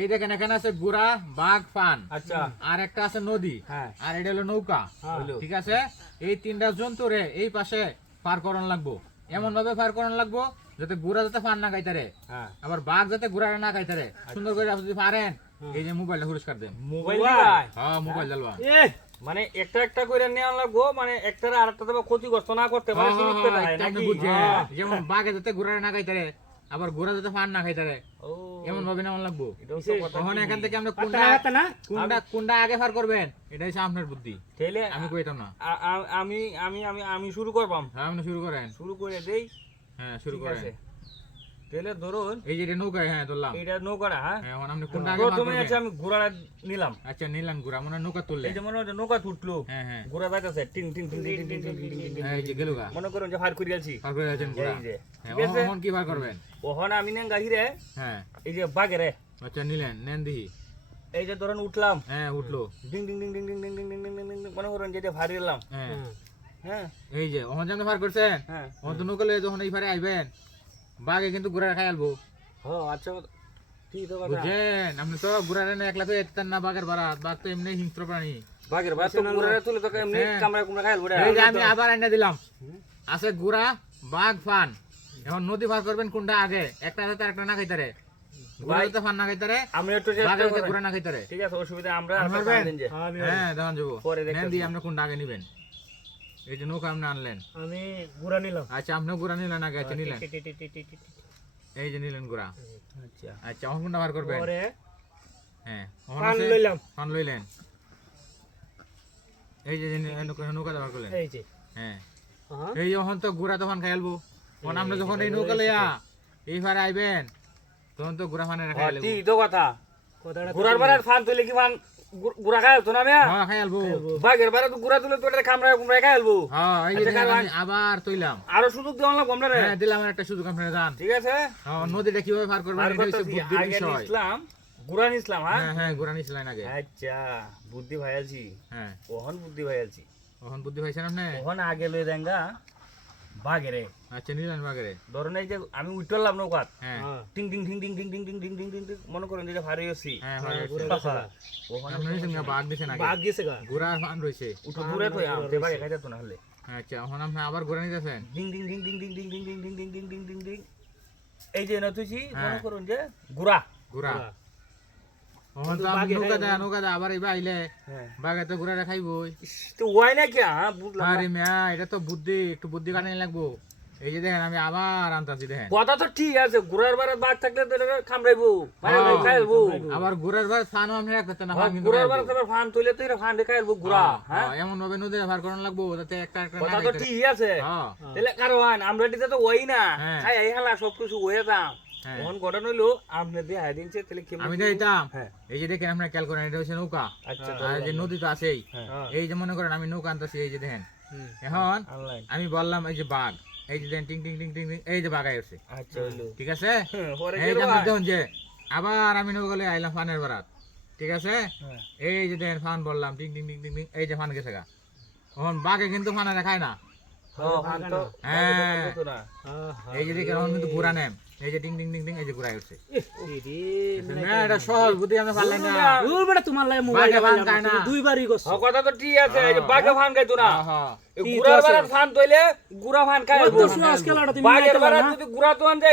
এই দেখেন এখানে আছে গুড়া বাঘ ফান, আচ্ছা আর একটা আছে নদী, হ্যাঁ আর এটা হলো নৌকা। হলো। ঠিক আছে, এই তিনটা জন্তুরে এই পাশে পার করান লাগবো, এমন ভাবে পার করান লাগবো যাতে গুড়া যাতে ফান না খাইতারে, হ্যাঁ আবার বাঘ যাতে গুড়া না খাইতারে। সুন্দর করে আপনি যদি পারেন এই যে মোবাইলটা পুরস্কার দেন। মোবাইল দিবাই হ্যাঁ মোবাইল জ্বালবা। মানে একটা একটা করে নেওয়া লাগবো, মানে একটা আরেকটা দেবা ক্ষতিগ্রস্ত না করতে পারে সীমিত করে হয় নাকি? হ্যাঁ। যেমন বাঘে যাতে গুড়া না খাইতারে, আবার গুড়া যাতে ফান না খাইতারে, ও এমন ভাবে নেওয়ান লাগবো। এটাও তো কথা তখন ঠিক। এখান থেকে আমরা কোনটা আগে পার করবেন এটা হচ্ছে আপনার বুদ্ধি, তাহলে আমি কইতাম না। আমি আমি আমি আমি শুরু করবাম, হ্যাঁ আপনি শুরু করেন। শুরু করে দেই। হ্যাঁ শুরু ঠিক করেন। আছে, তাহলে ধরুন এই যে এটা নৌকায়, হ্যাঁ ধরলাম। এটা নৌকাটা। হ্যাঁ হ্যাঁ এখন আপনি কোনটা আগে পার প্রথমে করবেন? আছে আমি ঘোড়াটা নিলাম। আচ্ছা নিলেন গুড়া, মনে হয় নৌকা তুললেন। এই যে মনে হচ্ছে নৌকা তুটলো, হ্যাঁ হ্যাঁ ঘোড়া যাইতেছে টিং টিং টিং টিং টিং টিং টিং টিং টিং। এই যে গেল গা, মনে করুন যে ফার করে গেছি। পার করে আছেন গুড়া। এই যে, হ্যাঁ ঠিক আছে? এখন কি পার করবেন? ওখানে আমি নেন গাহিরে হ্যাঁ এই যে বাগেরে, আচ্ছা নিলেন, নেন দিহি। এই যে ধরুন উঠলাম, হ্যাঁ উঠলো। ডিং ডিং ডিং ডিং ডিং ডিং ডিং ডিং ডিং ডিং ডিং, মনে করুন যে এটা ভারী এলাম। হ্যাঁ হ্যাঁ এই যে ওখানে যেমন পার করছেন, হ্যাঁ ওখানে তো নৌকা লয়ে যখন এই পারে আইবেন, বাঘে কিন্তু গুড়া খাই আলবো। ও আচ্ছা ঠিক তো কথা। বুঝছেন? আপনি তো গুড়া রেনে একলা তো এতেন না বাঘের বারাত, বাঘ তো এমনি হিংস্র প্রাণী। বাগের বাদ তো ঘোড়াটা তুলে তো এমনি হ্যাঁ। কামড়া কুমড়া খাইল বড়া। এই যে আমি আবার এনে দিলাম, আছে গুড়া বাঘ ফান। এখন নদী পার করবেন কোনটা আগে, একটা হাতে একটা না খাইতারে, গুড়া যাতে ফান না খাইতারে, আমি একটু চেষ্টা বাঘের যাতে করি। গুড়া না খাইতারে। ঠিক আছে, অসুবিধা আমরা আপনি পারবেন? দিন যে। হ্যাঁ দেখুন যাবো, পরে দেখতে নেন দিয়ে হবে। আপনি কোনটা আগে নিবেন। এই যে নৌকা আপনি আনলেন, আমি গুড়া নিলাম। আচ্ছা আপনি গুড়া নিলেন আগে, আচ্ছা নিলেন, এই যে নিলেন গুড়া। আচ্ছা আচ্ছা এখন কোনটা বার করবেন? পরে হ্যাঁ পান লইলাম। ফান লইলেন, এই যে নৌকা বার করলেন। এই যে হ্যাঁ হ্যাঁ এই যখন তো গুড়া তখন খাইলবো, তখন আপনি যখন এই নৌকা লইয়া এই পারে আইবেন তখন তো গুড়া ফানে খাই আলবো। ঠিক তো কথা। কথাটা তো ঘোড়ার বারে ফান তুলে কি ফান গুড়া খাইল তো না মিয়া? হ্যাঁ খাই আলবো। বাগের বারে তো গুড়া তুলে তো এটা কামড়া কুমড়া খাইলব। হ্যাঁ এই যে আচ্ছা, দেখেন কারণ- আমি আবার তৈলাম। আরো সুযোগ দেওয়া লাগবে আমরা রে। হ্যাঁ দিলাম আর একটা সুযোগ আপনারা জান। ঠিক আছে, হ্যাঁ নদীটা কিভাবে পার করবেন আর এটা হচ্ছে করতেছি, বুদ্ধির আগে বিষয়। নিছিলাম গুড়া নিছিলাম। হ্যাঁ হ্যাঁ হ্যাঁ গুড়া নিছিলেন আগে। আচ্ছা বুদ্ধি ভাই আছি, হ্যাঁ ওহন বুদ্ধি ভাই আছি। এখন বুদ্ধি পাইছেন আপনি? ওহন আগে লই দেঙ্গা বাগেরে। আচ্ছা নিলেন বাগেরে। ধরুন এই যে আমি উঠলাম নৌকাত, হ্যাঁ হ্যাঁ টিং টিং টিং টিং টিং টিং টিং টিং টিং টিং টিং, মনে করেন যে ভারী আছি। হ্যাঁ ভাই গুড়া আছে। গেছে গা। ওখানে আপনি নিছেন না বাঘ দিছেন আগে। বাঘ গেছে গা। গুড়া আর ফান রইছে। উঠো দূরে তো আমতে বাগে খাইতে তো না হলে। আচ্ছা এখন আপনি আবার গুড়া নিতেছেন। ডিং ডিং ডিং ডিং ডিং ডিং ডিং ডিং ডিং ডিং ডিং ডিং ডিং। এই যে নতুছি মনে হ্যাঁ। করুন যে গুড়া। গুড়া গুড়া। এখন তো কিন্তু আপনি বাঘে নৌকা দা আবার এইবা আইলে হ্যাঁ বাঘে তো গুড়া খাইবই। তো ওয়াই না কি? হ্যাঁ বুঝলাম। আরে মিয়া এটা তো বুদ্ধি, একটু বুদ্ধি কাটানি লাগবো। এই যে দেখেন আমি আবার আনতাছি দেখেন। কথা তো ঠিক আছে, গুড়ার বারে বাঘ থাকলে তো এটা কামড়াইবো, হ্যাঁ। খাইলবো। আবার গুড়ার ভাই ফানও আপনি রাখতেছেন না, ফান কিন্তু গুড়ার বারে খাইবো। তো ফান তুইলে তো এটা ফান খাইলবো গুড়া। হ্যাঁ এমন ভাবে নদীতে ভার করানো লাগবো যাতে একটা একটা না কথা তো খাইতে। ঠিক আছে। হ্যাঁ তাহলে কারণ আমরা দিতে তো ওই না হ্যাঁ। খাই এই হালা সবকিছু হয়ে যাম। হ্যাঁ। তখন ঘটনা হইলো আপনি দিয়ে হাই দিনছে তাহলে কেমন আমি দিতাম। হ্যাঁ এই যে দেখেন আপনার খেয়াল করেন এটা হচ্ছে নৌকা, আচ্ছা আর এই যে নদী তো আছেই। হ্যাঁ এই যে মনে করেন আমি নৌকা আনতেছি, এই যে দেখেন হুম। এখন অনলাইন আমি বললাম এই যে বাঘ, এই যে দেখেন টিং টিং টিং টিং টিং, এই যে বাঘ আইছে। আচ্ছা হইলো। ঠিক আছে, পরে এই যে গেলো আমি আর। দেখুন যে আবার আমি নৌকা লইয়া আইলাম ফানের বারাত। ঠিক আছে, হ্যাঁ। এই যে দেখেন ফান বললাম টিং টিং টিং টিং টিং, এই যে ফান গেছে গা। এখন বাঘে কিন্তু ফানে রাখায় না। ও, ফান তো হ্যাঁ। বাঘে তো না। হ্যাঁ, হ্যাঁ। এই যে দেখেন এখন কিন্তু ঘুরা নেম, এই যে টিং টিং টিং টিং, এই যে ঘুরা উঠছে। ইরে, এটা সহজ বুদ্ধি আমি পারলেন না। দূর বেটা তোমার লাগে মোবাইল বাঘে ফান খায় না। দুইবারই করছো। ও, কথা তো ঠিক আছে, এই যে বাঘে ফান খাইতো না। হ্যাঁ, হ্যাঁ। এই গুড়ার বারে ফান তৈলে গুড়া ফান খাইবো। কত সুয়াস খেলাটা তুমি বাঘের নাইতে পারো বারে না? যদি গুড়া তো আন যায়